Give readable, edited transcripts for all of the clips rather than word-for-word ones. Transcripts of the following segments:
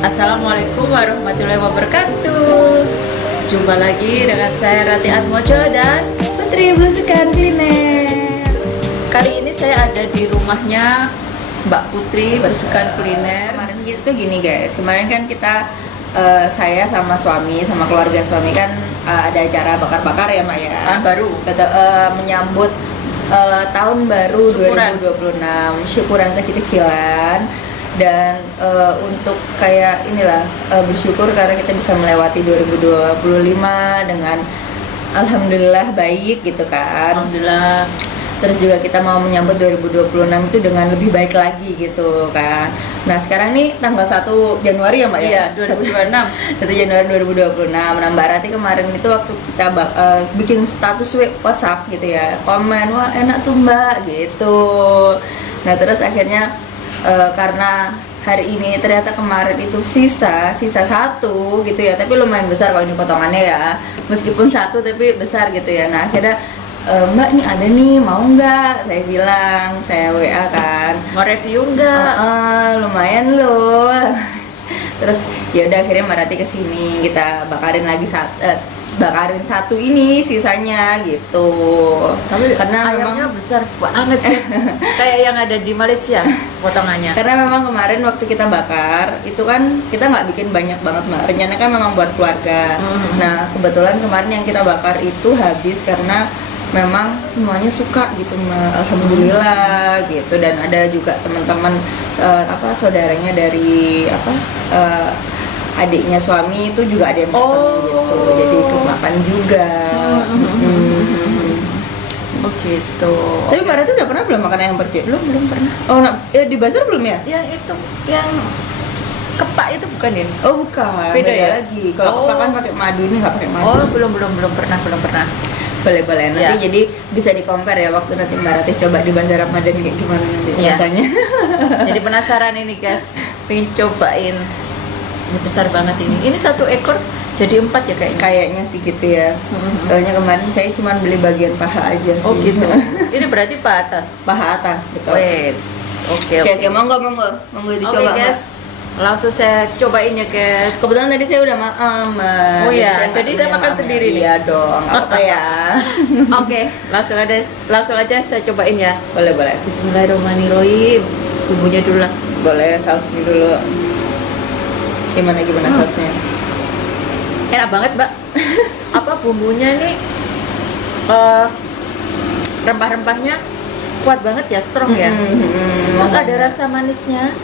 Assalamualaikum warahmatullahi wabarakatuh. Jumpa lagi dengan saya Rati Atmojo dan Putri Belusukan Kuliner. Kali ini saya ada di rumahnya Mbak Putri Belusukan Kuliner. Kemarin gitu gini guys, kemarin kan kita saya sama suami, sama keluarga suami kan ada acara bakar-bakar ya Mak ya. Baru Menyambut tahun baru Syukuran. 2026, syukuran kecil-kecilan. Dan untuk kayak inilah bersyukur karena kita bisa melewati 2025 dengan alhamdulillah baik gitu kan. Alhamdulillah. Terus juga kita mau menyambut 2026 itu dengan lebih baik lagi gitu kan. Nah sekarang nih tanggal 1 Januari ya Mbak ya? Iya, 2026. 1 Januari 2026. Nah Mbak Rati kemarin itu waktu kita bikin status WhatsApp gitu ya, komen, wah enak tuh Mbak gitu. Nah terus akhirnya karena hari ini ternyata kemarin itu sisa satu gitu ya, tapi lumayan besar kalau ini potongannya ya, meskipun satu tapi besar gitu ya. Nah akhirnya Mbak nih ada nih, mau nggak? Saya bilang, saya WA kan, Mau review nggak? lumayan loh. Terus ya udah akhirnya Mbak Rati kesini, kita bakarin lagi bakarin satu ini sisanya gitu. Tapi karena ayamnya memang besar banget guys. Kayak yang ada di Malaysia potongannya. karena memang kemarin waktu kita bakar itu kan kita nggak bikin banyak banget Mbak, rencana kan memang buat keluarga. Nah kebetulan kemarin yang kita bakar itu habis karena memang semuanya suka gitu Mbak, alhamdulillah gitu. Dan ada juga teman-teman saudaranya dari adiknya suami itu juga ada yang datang gitu, jadi kemakan juga. Oh gitu. Tapi Mbak Rati udah pernah belum makan ayam percik? Belum pernah. Oh di bazar belum ya? Yang itu, yang kepak itu bukan ya? Oh bukan, Beda ya? lagi. Kalau kepak kan pakai madu, ini nggak pakai madu. Oh belum pernah. Boleh nanti Ya. jadi bisa di compare ya waktu nanti Mbak Rati coba di bazar Ramadan kayak gimana nanti Ya. rasanya. Jadi penasaran ini guys, pengen cobain. Ini besar banget ini. Ini 1 ekor jadi 4 ya kayaknya. Kayaknya sih gitu ya. Soalnya kemarin saya cuma beli bagian paha aja sih. Oh gitu. Ini berarti pak atas. Paha atas betul. Wes. Oke. Oke, monggo dicoba Oke guys. Langsung saya cobain ya guys. Kebetulan tadi saya udah makan. Oh iya, nggak jadi saya punya makan maaf ya. sendiri nih. Iya dong, nggak apa-apa ya. Oke, langsung aja saya cobain ya. Boleh. Bismillahirrahmanirrahim. Bumbunya dulu lah. Boleh sausnya dulu. Gimana sausnya? Enak banget mbak. Apa bumbunya nih, rempah-rempahnya kuat banget ya, strong ya. Terus ada rasa manisnya.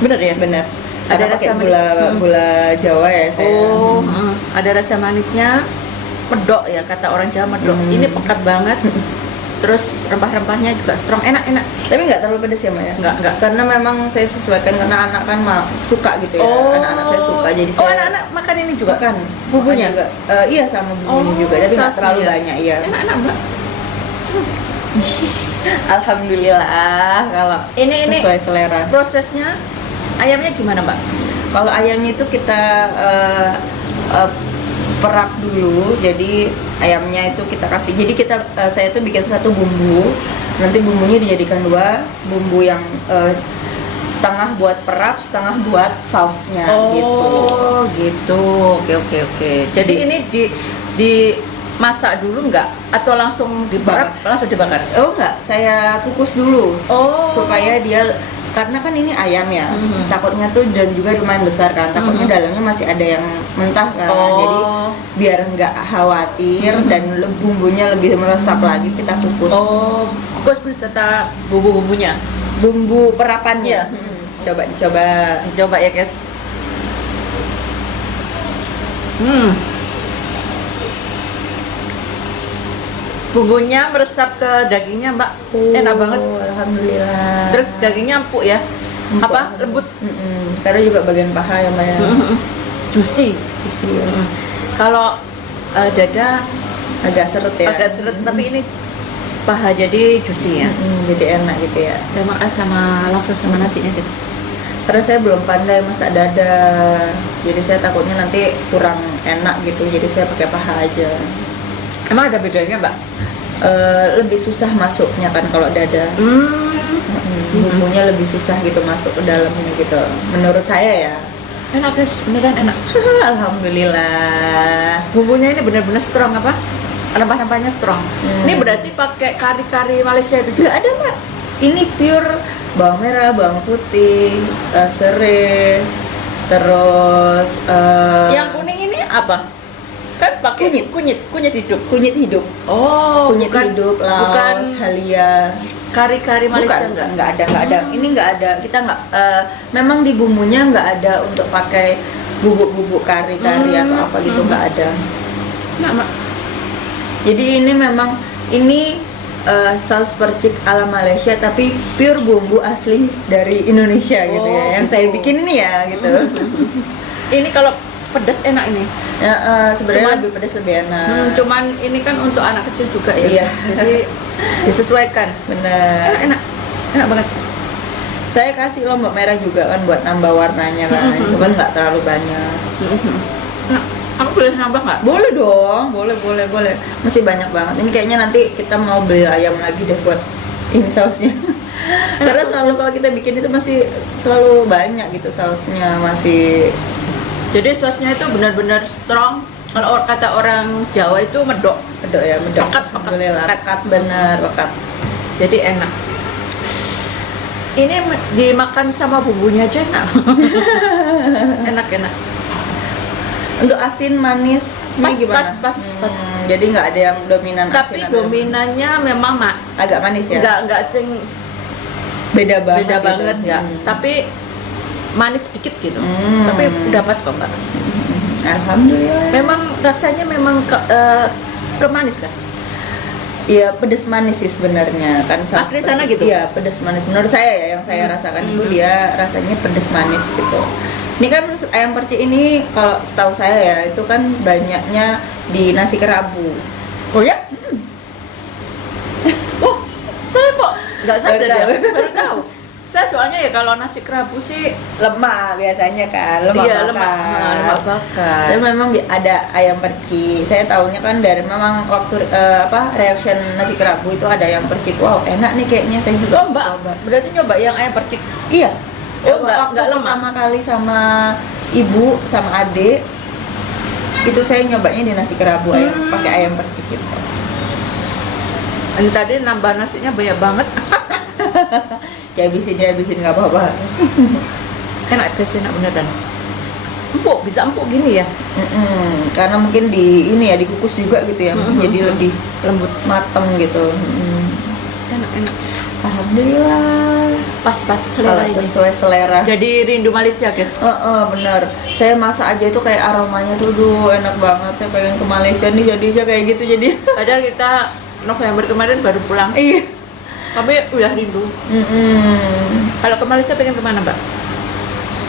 Bener ya? Bener. Ada Karena pakai rasa manis. gula Jawa ya saya. Oh, ada rasa manisnya, medok ya kata orang Jawa, medok. Ini pekat banget. Terus rempah-rempahnya juga strong, enak. Tapi nggak terlalu pedas ya Maya? Nggak. Karena memang saya sesuaikan karena anak kan suka gitu ya. Anak-anak saya suka jadi saya. anak-anak makan ini juga. Makan Bumbunya? juga. Iya sama bumbunya juga, tapi nggak sausnya terlalu ya? banyak ya. Enak mbak. Alhamdulillah kalau Ini sesuai selera. prosesnya ayamnya gimana mbak? Kalau ayamnya itu kita perap dulu, jadi ayamnya itu kita kasih. Jadi saya tuh bikin satu bumbu, nanti bumbunya dijadikan 2, bumbu yang setengah buat perap, setengah buat sausnya gitu. Oh gitu. Oke. Jadi ini dimasak dulu nggak? Atau langsung dibakar? Langsung dibakar? Oh enggak, saya kukus dulu. Oh. Supaya dia, karena kan ini ayam ya, takutnya tuh dan juga lumayan besar kan, takutnya dalamnya masih ada yang mentah kan. Jadi biar nggak khawatir dan bumbunya lebih meresap lagi, kita kukus. Oh, kukus beserta bumbu-bumbunya. Bumbu perapannya. Iya. Coba dicoba. Coba ya guys. Bumbunya meresap ke dagingnya mbak. Enak banget. Alhamdulillah. Terus dagingnya empuk ya. Empuk. Apa? Lembut. Karena juga bagian paha ya Mbak ya. Juicy. Juicy ya. Kalau dada Agak seret ya. agak seret, tapi ini paha jadi juicy ya. Jadi enak gitu ya. Saya makan langsung sama nasinya guys. Karena saya belum pandai masak dada, jadi saya takutnya nanti kurang enak gitu, jadi saya pakai paha aja. Emang ada bedanya mbak? Lebih susah masuknya kan kalau dada. Bumbunya lebih susah gitu masuk ke dalamnya gitu, menurut saya ya. Enak guys, beneran enak. Alhamdulillah. Bumbunya ini benar-benar strong apa? Rempah-rempahnya strong. Ini berarti pakai kari-kari Malaysia itu juga? Nggak ada Mbak. Ini pure bawang merah, bawang putih, serai, terus Yang kuning ini apa? Kan pakai kunyit hidup. kunyit hidup. Oh, Kunyit bukan, hidup, bukan laos, halia. kari-kari Malaysia enggak? Nggak ada. Ini nggak ada. Kita nggak. Memang di bumbunya nggak ada untuk pakai bubuk-bubuk kari-kari atau apa gitu, nggak ada. Nah, Mak. Jadi ini memang saus percik ala Malaysia tapi pure bumbu asli dari Indonesia gitu ya. Yang saya bikin ini ya gitu. Ini kalau pedas enak ini. Ya, sebenarnya Cuman- lebih pedas lebih enak. Cuman ini kan untuk anak kecil juga ya. Iya. Jadi disesuaikan. Bener. Enak banget. Saya kasih lombok merah juga kan buat nambah warnanya kan. Cuman nggak terlalu banyak. Nah, aku boleh nambah nggak? Boleh dong, boleh. Masih banyak banget. Ini kayaknya nanti kita mau beli ayam lagi deh buat ini sausnya. Karena selalu kalau kita bikin itu masih selalu banyak gitu sausnya masih. Jadi sausnya itu benar-benar strong. Kalau kata orang Jawa itu medok. Medok ya, medok. Pekat. Alhamdulillah, pekat bener, pekat. Jadi enak. Ini dimakan sama bumbunya aja enak. Enak. Untuk asin manisnya gimana? Pas. Jadi nggak ada yang dominan Tapi asin atau dominannya memang agak manis ya? nggak sing Beda banget. beda gitu. banget ya. Tapi manis sedikit gitu. Hmm. Tapi dapat kok Mbak. Alhamdulillah. Memang rasanya memang ke manis kan? Iya, pedes manis sih sebenarnya kan. Asli sana gitu? Iya, pedes manis. Menurut saya ya, yang saya rasakan itu dia rasanya pedes manis gitu. Ini kan ayam percik ini kalau setahu saya ya itu kan banyaknya di nasi kerabu. Oh ya? Oh, saya kok nggak sadar Baru ya? tahu. Baru tahu. Saya soalnya ya kalau nasi kerabu sih Lemak biasanya kan, lemak iya, bakar. lemak bakar. Tapi memang ada ayam percik. Saya tahunya kan dari memang waktu reaction nasi kerabu itu ada ayam percik. Wow, enak nih kayaknya, saya juga Oh Mbak, coba. berarti nyoba yang ayam percik. Iya. Oh, nggak Waktu lemak. pertama kali sama ibu sama adik itu saya nyobanya di nasi kerabu ayam pakai ayam percik gitu. Ini tadi nambah nasinya banyak banget. Dihabisin nggak apa-apa. Enak guys, enak beneran. Empuk, bisa empuk gini ya? Karena mungkin ini ya dikukus juga gitu ya, jadi lebih Lembut. mateng gitu. Enak. Alhamdulillah. Pas Kalau selera ini. sesuai selera. Jadi rindu Malaysia guys. Bener. Saya masak aja itu kayak aromanya tuh, enak banget. Saya pengen ke Malaysia nih jadinya kayak gitu jadi. Padahal kita November kemarin baru pulang. Iya. Tapi udah rindu. Kalau ke Malaysia pengen kemana Mbak?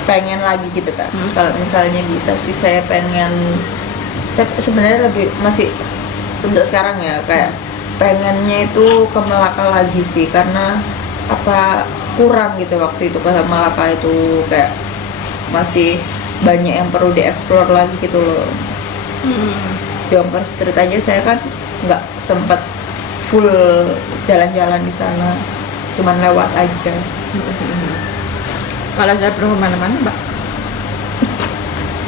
Pengen lagi gitu kan. Kalau misalnya bisa sih saya sebenarnya lebih masih untuk sekarang ya kayak pengennya itu ke Melaka lagi sih, karena kurang gitu waktu itu ke Melaka itu kayak masih banyak yang perlu dieksplor lagi gitu loh. Jongkar Street aja saya kan nggak sempet full jalan-jalan di sana, cuman lewat aja. Kalau saya belum kemana-mana Mbak.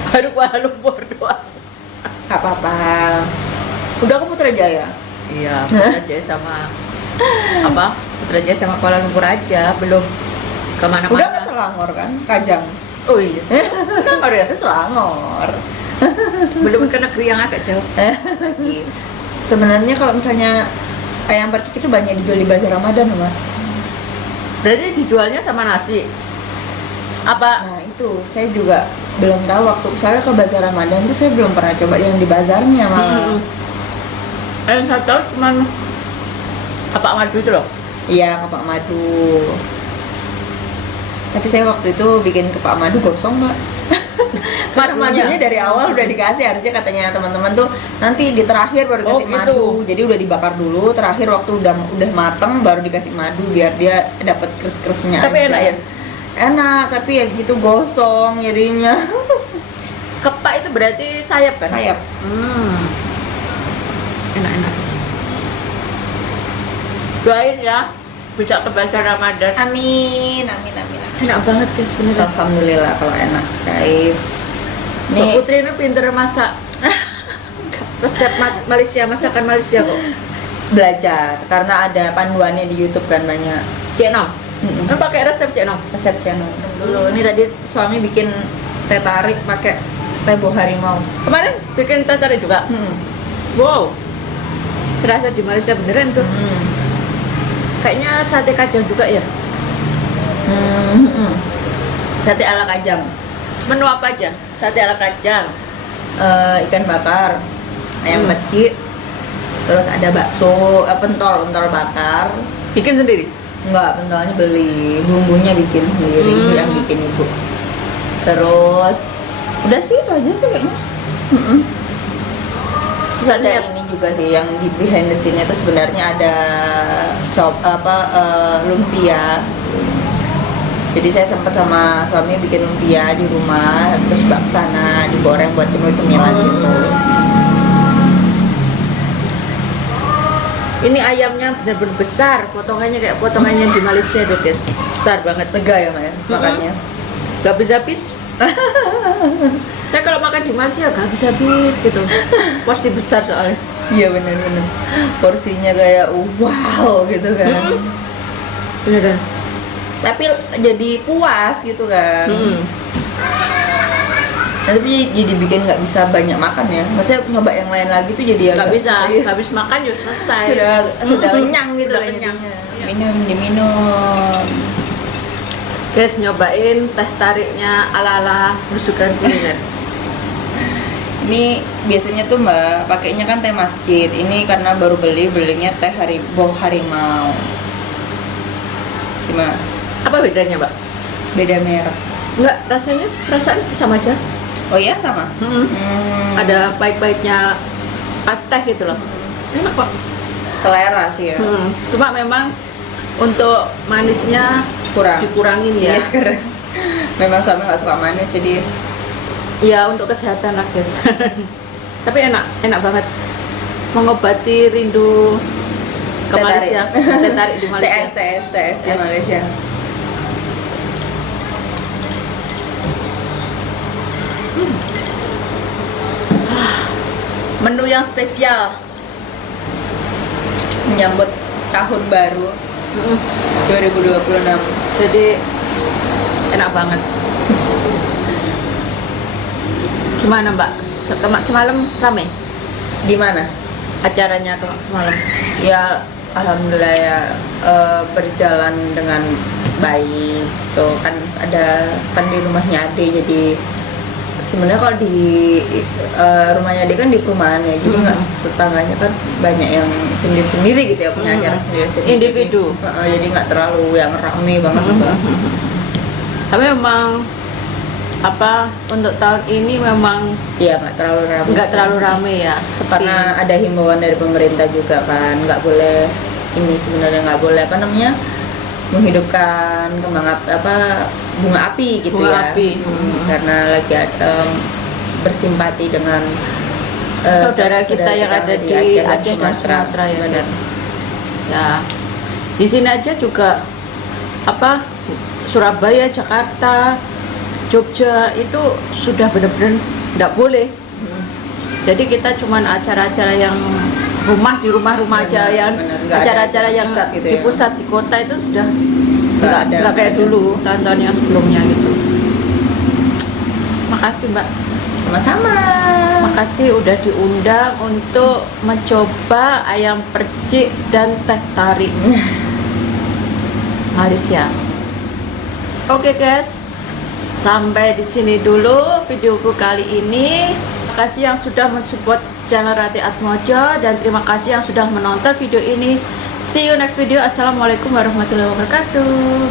Baru Kuala Lumpur doang. Gak apa-apa. Udah ke Putrajaya. Iya, Putrajaya sama Putrajaya sama Kuala Lumpur aja, belum kemana-mana. Udah ke Selangor kan, Kajang. Oh iya. Selangor ya? Ke Selangor. Belum ke negeri yang agak jauh. Lagi. Sebenarnya kalau misalnya ayam percik itu banyak dijual di bazar Ramadan, Mbak. Berarti dijualnya sama nasi. Apa? Nah itu saya juga belum tahu, waktu saya ke bazar Ramadan tuh saya belum pernah coba yang di bazarnya malah. Yang saya tahu cuman apa madu itu loh. Iya, kepak madu. Tapi saya waktu itu bikin kepak madu gosong, Mbak. Karena Madunya? madunya dari awal udah dikasih, harusnya katanya teman-teman tuh nanti di terakhir baru Oh, kasih gitu. madu. Jadi udah dibakar dulu, terakhir waktu udah mateng baru dikasih madu biar dia dapat kres-kresnya. Tapi aja. enak ya? Enak, tapi ya gitu gosong jadinya. Kepak itu berarti sayap kan? Sayap. Enak-enak sih. Doain ya bisa ke pasar Ramadan. Amin. Enak banget guys, beneran. Alhamdulillah kalau enak guys. Mbak Nih Putri ini pinter masak. Resep Malaysia, masakan Malaysia kok. belajar karena ada panduannya di YouTube kan banyak. Cik Nom, kan pakai resep Cik Nom. Resep channel. Dulu ini tadi suami bikin teh tarik pakai teh buah harimau. Kemarin bikin teh tarik juga. Wow, serasa di Malaysia beneran tuh. Kayaknya sate kacang juga ya. Sate ala kajang. Menu apa aja? Sate ala kacang. Ikan bakar, ayam percik, terus ada bakso, pentol bakar. Bikin sendiri? Enggak, pentolnya beli, bumbunya bikin sendiri, ibu yang bikin ibu. Terus udah sih itu aja sih kayaknya. Terus ada ini juga sih yang di behind the scene itu sebenarnya ada lumpia. Jadi saya sempat sama suami bikin lumpia di rumah, terus bawa ke sana digoreng buat cemil-cemilan gitu. Ini ayamnya benar-benar besar, potongannya kayak potongannya di Malaysia tuh guys. Besar banget. Lega ya Maya makannya. Gak habis-habis. Saya kalau makan di Malaysia gak habis-habis gitu. Porsi besar soalnya. Iya benar-benar. Porsinya kayak wow gitu kan. Beneran. Tapi jadi puas gitu kan. Nah, tapi jadi bikin nggak bisa banyak makan ya. Maksudnya nyoba yang lain lagi tuh jadi Gak agak bisa, iya, habis makan ya selesai. sudah kenyang gitu Udah kan kenyang. jadinya. Diminum. Guys, nyobain teh tariknya ala-ala belusukan kuliner. Ini biasanya tuh Mbak pakainya kan teh masjid. Ini karena baru belinya teh buah harimau. Gimana? Apa bedanya, Mbak? Beda merek. Enggak, rasaan sama aja. Oh iya sama. Ada pahit-pahitnya khas teh gitu loh. Enak kok. Selera sih ya. Cuma memang untuk manisnya dikurangin ya. Iya, karena memang suami nggak suka manis jadi Ya untuk kesehatan lah guys. Tapi enak banget. Mengobati rindu ke Teh tarik. Malaysia. Teh tarik di Malaysia. TS di Malaysia. Menu yang spesial. Menyambut tahun baru 2026. Jadi enak banget. Gimana Mbak? Semalam ramai Di mana? acaranya semalam? Ya alhamdulillah ya, berjalan dengan baik. Tuh kan di rumahnya Ade, jadi sebenarnya kalau di rumahnya Ade kan di perumahan ya, jadi nggak tetangganya kan banyak yang sendiri-sendiri gitu ya, punya acara sendiri-sendiri. Individu. Jadi nggak terlalu yang rame banget Mbak. Tapi memang untuk tahun ini memang Iya nggak terlalu rame ya, sepi. karena ada himbauan dari pemerintah juga kan, nggak boleh ini sebenarnya nggak boleh menghidupkan bunga api gitu Bunga ya. api. Karena lagi bersimpati dengan saudara kita yang ada di Aceh dan Sumatera ya. Benar. Ya, di sini aja juga Surabaya, Jakarta, Jogja itu sudah benar-benar nggak boleh. Jadi kita cuman acara-acara yang di rumah-rumah aja, yang acara-acara yang pusat gitu di ya. pusat di kota itu sudah Nggak nggak kayak dulu tahun-tahun yang sebelumnya gitu. Makasih Mbak. Sama-sama. Makasih udah diundang untuk mencoba ayam percik dan teh tarik Malaysia. Oke guys, sampai di sini dulu videoku kali ini. Terima kasih yang sudah mensupport channel Rati Atmojo dan terima kasih yang sudah menonton video ini. See you next video. Assalamualaikum warahmatullahi wabarakatuh.